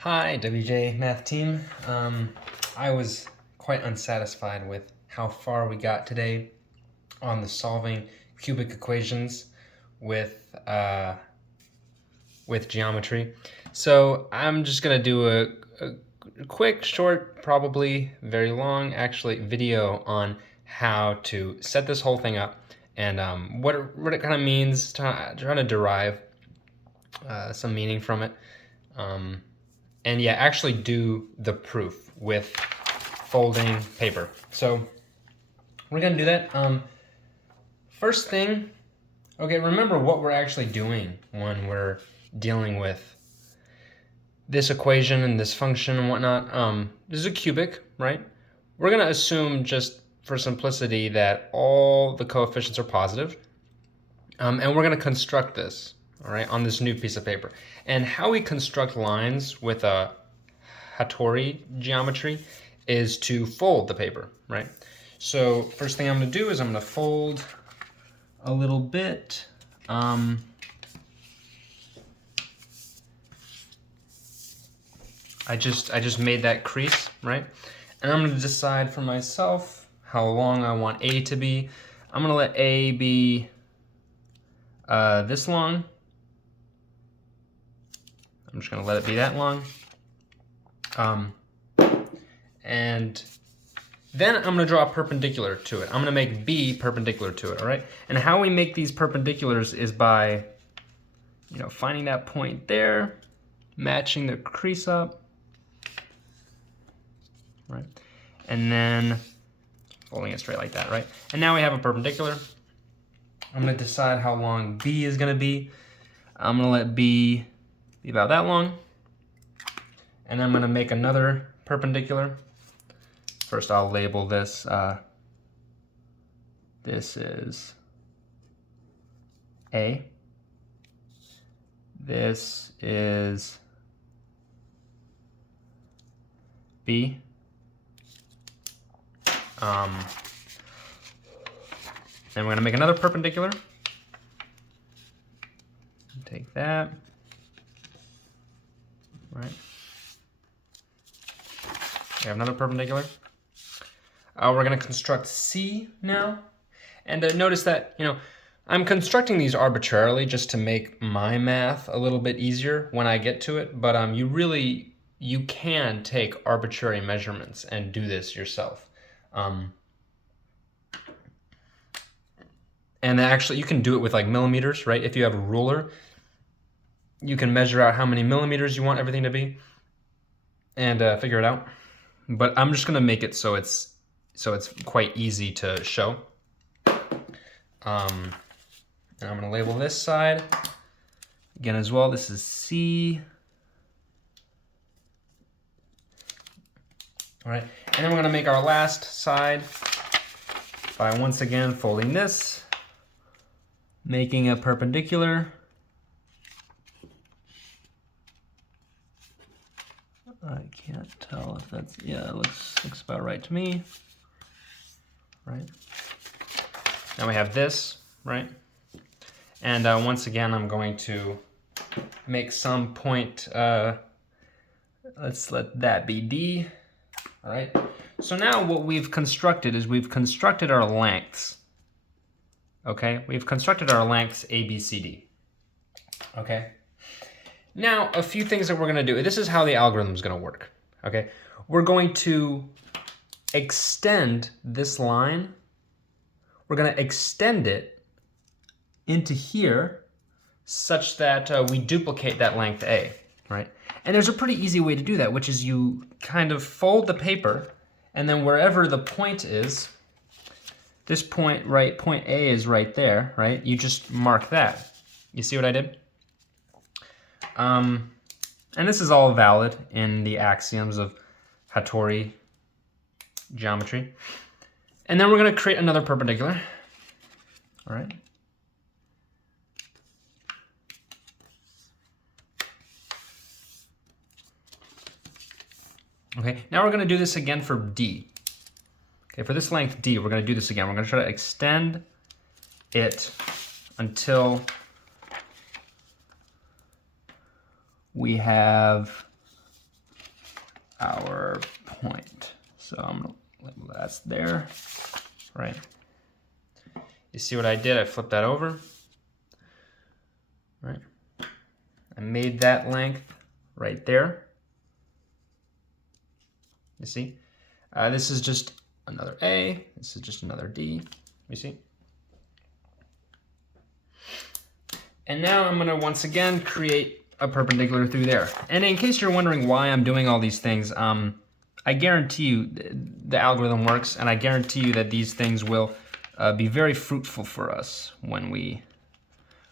Hi, WJ Math Team. I was quite unsatisfied with how far we got today on the solving cubic equations with geometry. So I'm just gonna do a quick, short, probably very long, actually, video on how to set this whole thing up and what it kind of means, trying to derive some meaning from it. And yeah, actually do the proof with folding paper. So we're gonna do that. First thing, okay, remember what we're actually doing when we're dealing with this equation and this function and whatnot. This is a cubic, right? We're gonna assume, just for simplicity, that all the coefficients are positive. And we're gonna construct this, all right, on this new piece of paper. And how we construct lines with a Hattori geometry is to fold the paper, right? So first thing I'm gonna do is I'm gonna fold a little bit. I just made that crease, right? And I'm gonna decide for myself how long I want A to be. I'm gonna let A be this long. I'm just gonna let it be that long. And then I'm gonna draw a perpendicular to it. I'm gonna make B perpendicular to it, all right? And how we make these perpendiculars is by, finding that point there, matching the crease up, right? And then folding it straight like that, right? And now we have a perpendicular. I'm gonna decide how long B is gonna be. I'm gonna let B be about that long. And I'm gonna make another perpendicular. First I'll label this, this is A. This is B. Then we're gonna make another perpendicular. Take that, right? We have another perpendicular. We're gonna construct C now. And notice that, I'm constructing these arbitrarily just to make my math a little bit easier when I get to it, but you can take arbitrary measurements and do this yourself. And actually, you can do it with like millimeters, right? If you have a ruler, you can measure out how many millimeters you want everything to be and figure it out. But I'm just gonna make it so it's quite easy to show. And I'm gonna label this side again as well. This is C. All right, and then we're gonna make our last side by once again folding this, making a perpendicular. I can't tell if that's, yeah, it looks about right to me, right? Now we have this, right? And once again, I'm going to make some point, let's let that be D, all right? So now what we've constructed is we've constructed our lengths, okay? We've constructed our lengths A, B, C, D, okay? Now, a few things that we're gonna do. This is how the algorithm is gonna work, okay? We're going to extend this line. We're gonna extend it into here such that we duplicate that length A, right? And there's a pretty easy way to do that, which is you kind of fold the paper, and then wherever the point is, this point, right, point A is right there, right? You just mark that. You see what I did? And this is all valid in the axioms of Hattori geometry. And then we're gonna create another perpendicular, all right? Okay, now we're gonna do this again for D. Okay, for this length D, we're gonna do this again. We're gonna try to extend it until we have our point. So I'm gonna label that's there, right? You see what I did? I flipped that over, right? I made that length right there. You see? This is just another A, this is just another D, you see? And now I'm gonna once again create a perpendicular through there. And in case you're wondering why I'm doing all these things, I guarantee you the algorithm works, and I guarantee you that these things will be very fruitful for us when we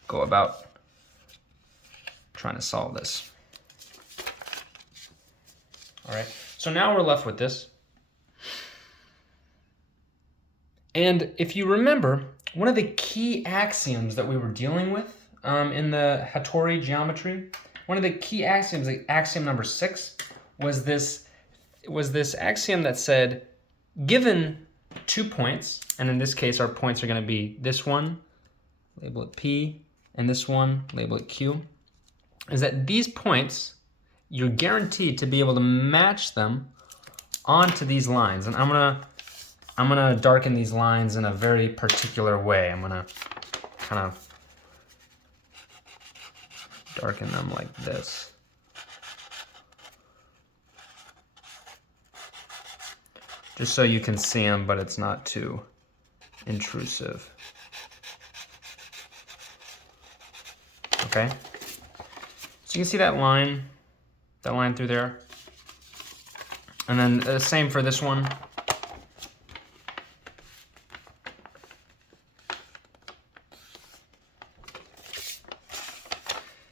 go about trying to solve this. All right, so now we're left with this. And if you remember, one of the key axioms that we were dealing with in the Hattori geometry, one of the key axioms, like axiom number 6, was this axiom that said, given 2 points, and in this case our points are going to be this one, label it P, and this one, label it Q, is that these points, you're guaranteed to be able to match them onto these lines. And I'm gonna darken these lines in a very particular way. I'm gonna kind of darken them like this. Just so you can see them, but it's not too intrusive. Okay? So you can see that line through there. And then the same for this one.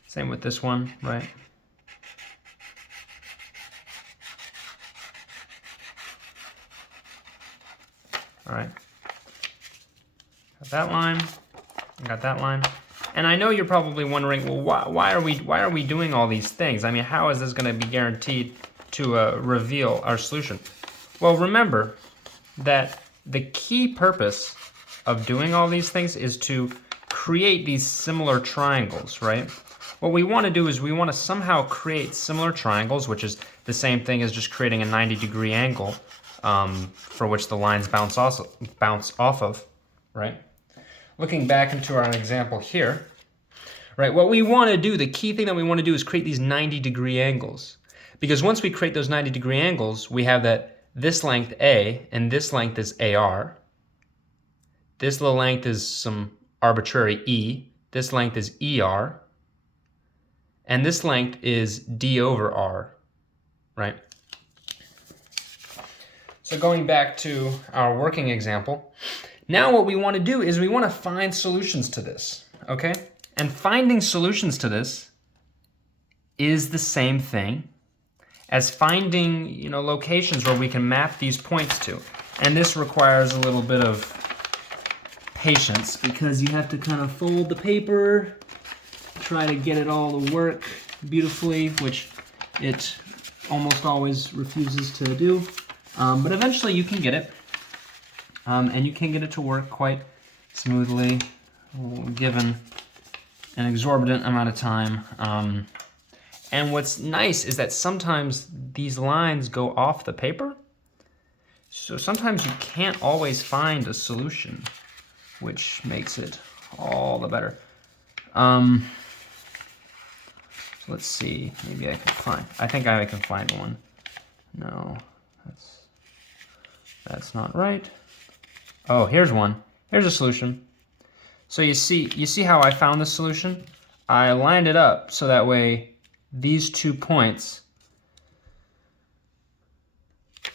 Same with this one, right? All right. Got that line, got that line. And I know you're probably wondering, well, why are we doing all these things? I mean, how is this going to be guaranteed to reveal our solution? Well, remember that the key purpose of doing all these things is to create these similar triangles, right? What we want to do is we want to somehow create similar triangles, which is the same thing as just creating a 90-degree angle for which the lines bounce off of, right? Looking back into our example here, right, what we want to do, the key thing that we want to do is create these 90-degree angles. Because once we create those 90-degree angles, we have that this length A and this length is AR. This little length is some arbitrary E. This length is ER. And this length is D over R, right? So going back to our working example, now what we want to do is we want to find solutions to this, okay? And finding solutions to this is the same thing as finding, locations where we can map these points to. And this requires a little bit of patience because you have to kind of fold the paper, try to get it all to work beautifully, which it almost always refuses to do. But eventually you can get it. And you can get it to work quite smoothly, given an exorbitant amount of time. And what's nice is that sometimes these lines go off the paper. So sometimes you can't always find a solution, which makes it all the better. So let's see, maybe I think I can find one. No, that's not right. Oh, here's one. Here's a solution. So you see how I found the solution? I lined it up so that way these 2 points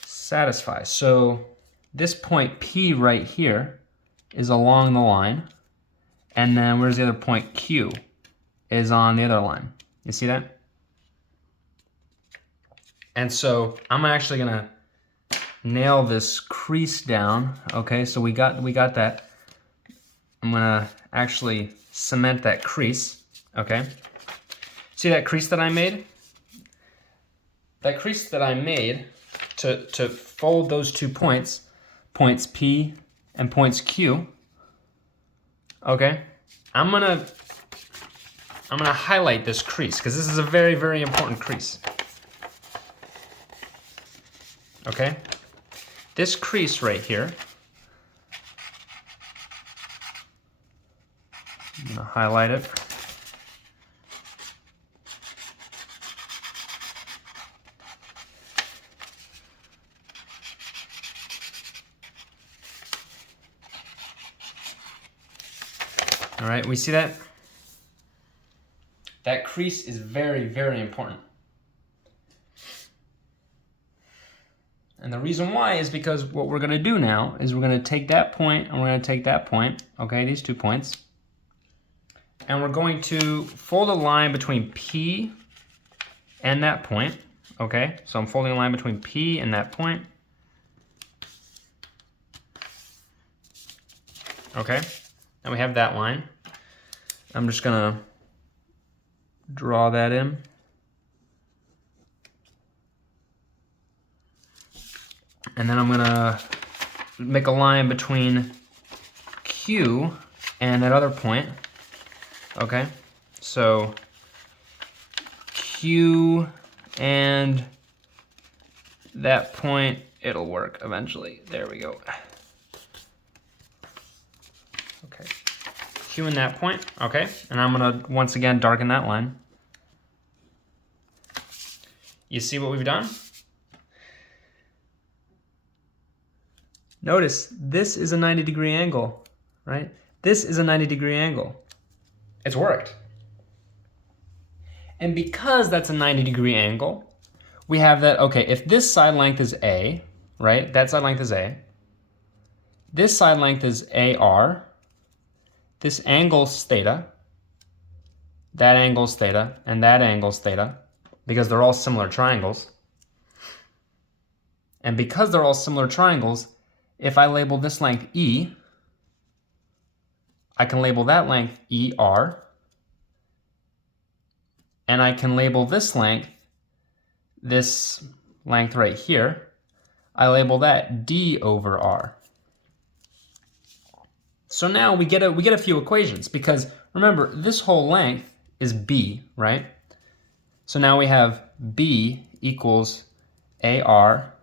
satisfy. So this point P right here is along the line, and then where's the other point Q is on the other line. You see that? And so I'm actually gonna nail this crease down. Okay, so we got that. I'm gonna actually cement that crease. Okay. See that crease that I made? That crease that I made to fold those 2 points, points P and points Q. Okay. I'm gonna highlight this crease because this is a very, very important crease. okay? This crease right here, I'm gonna highlight it. All right, we see that? That crease is very, very important. And the reason why is because what we're gonna do now is we're gonna take that point and we're gonna take that point, okay, these 2 points, and we're going to fold a line between P and that point, okay? So I'm folding a line between P and that point. Okay, and we have that line. I'm just gonna draw that in. And then I'm gonna make a line between Q and that other point. Okay, so Q and that point, it'll work eventually. There we go. Okay, Q and that point, okay, and I'm gonna once again darken that line. You see what we've done? Notice, this is a 90-degree angle, right? This is a 90-degree angle. It's worked. And because that's a 90-degree angle, we have that, okay, if this side length is A, right? That side length is A. This side length is AR. This angle's theta. That angle's theta, and that angle's theta, because they're all similar triangles. And because they're all similar triangles, if I label this length E, I can label that length ER, and I can label this length right here, I label that D over R. So now we get a few equations, because remember, this whole length is B, right? So now we have B equals AR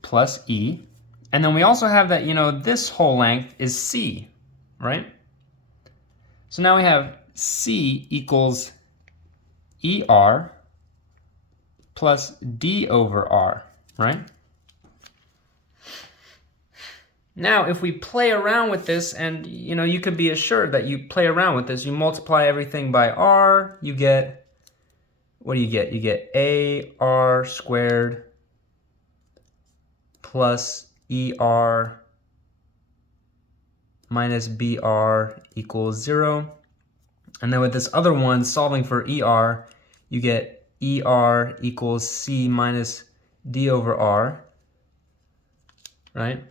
plus E. And then we also have that, you know, this whole length is C, right? So now we have C equals ER plus D over R, right? Now, if we play around with this, and you know, you could be assured that you play around with this, you multiply everything by R, you get, what do you get? You get AR squared plus ER minus BR equals 0. And then with this other one, solving for ER, you get ER equals C minus D over R, right?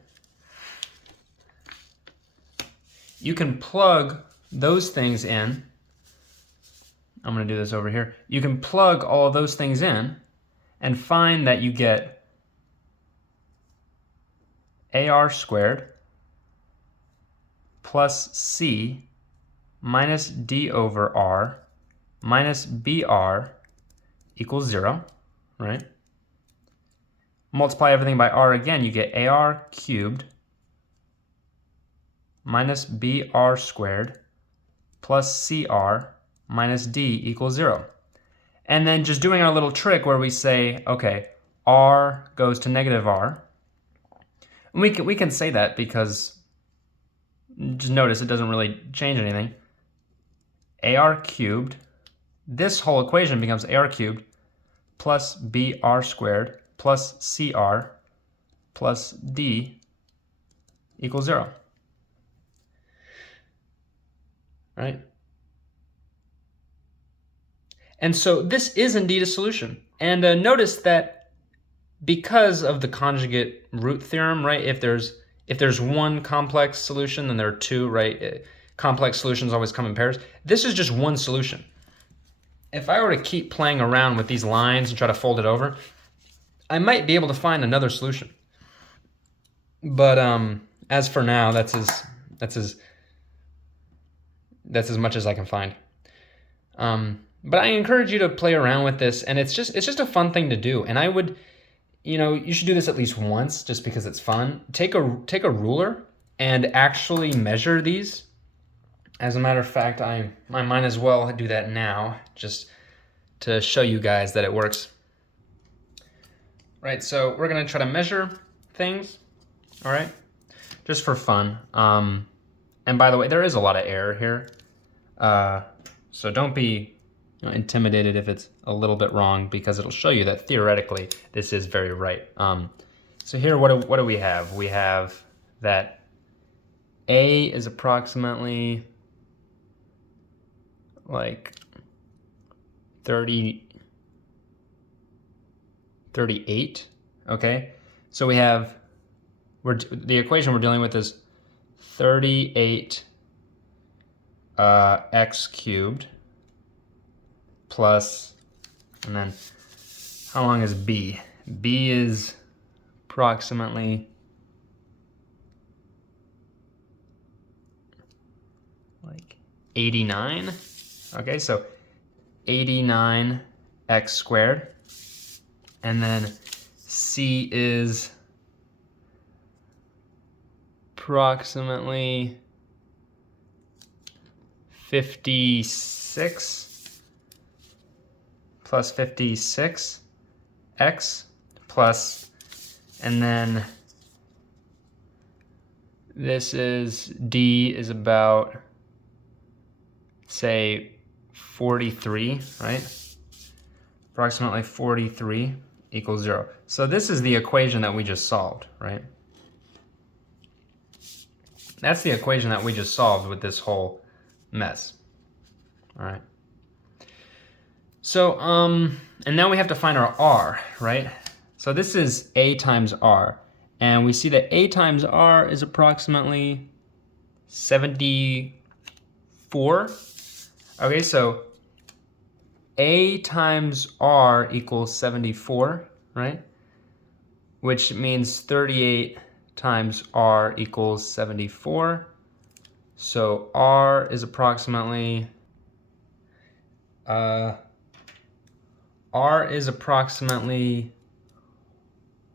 You can plug those things in. I'm going to do this over here. You can plug all of those things in and find that you get AR squared plus C minus D over R minus BR equals 0, right? Multiply everything by R again, you get AR cubed minus BR squared plus CR minus D equals 0. And then just doing our little trick where we say, okay, R goes to negative R. And we can say that because, just notice it doesn't really change anything. AR cubed, this whole equation becomes AR cubed plus BR squared plus CR plus D equals 0. Right? And so this is indeed a solution. And notice that because of the conjugate root theorem, right? If there's one complex solution, then there are two, right? Complex solutions always come in pairs. This is just one solution. If I were to keep playing around with these lines and try to fold it over, I might be able to find another solution. But as for now, that's as much as I can find. But I encourage you to play around with this, and it's just a fun thing to do. And I would, you should do this at least once just because it's fun. Take a ruler and actually measure these. As a matter of fact, I might as well do that now just to show you guys that it works. Right, so we're gonna try to measure things, all right? Just for fun. And by the way, there is a lot of error here. So don't be intimidated if it's a little bit wrong, because it'll show you that theoretically this is very right. So here, what do we have? We have that A is approximately like 38, okay? So we have, the equation we're dealing with is 38 x cubed plus, and then how long is B? B is approximately like 89. Okay, so 89 x squared. And then C is approximately 56 plus 56 x plus, and then this is D is about, say, 43, right? Approximately 43 equals 0. So this is the equation that we just solved, right? That's the equation that we just solved with this whole mess. All right. So, and now we have to find our R, right? So this is A times R, and we see that A times R is approximately 74. Okay, so A times R equals 74, right? Which means 38 times R equals 74. So R is approximately, R is approximately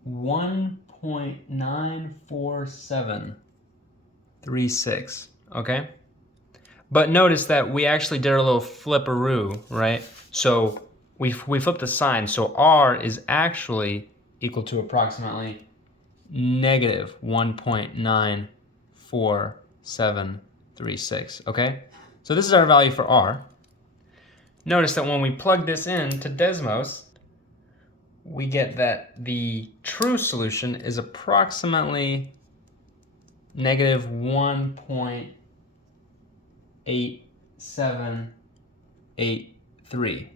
1.94736, okay? But notice that we actually did a little flipperoo, right? So we flipped the sign, so R is actually equal to approximately negative 1.94736, okay? So this is our value for R. Notice that when we plug this in to Desmos, we get that the true solution is approximately negative 1.8783.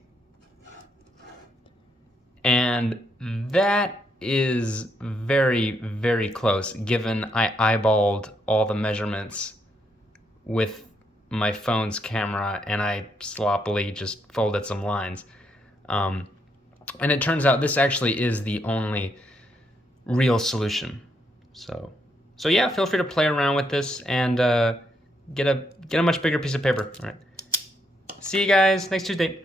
And that is very, very close, given I eyeballed all the measurements with my phone's camera and I sloppily just folded some lines. And it turns out this actually is the only real solution. So yeah, feel free to play around with this and get a much bigger piece of paper. All right. See you guys next Tuesday.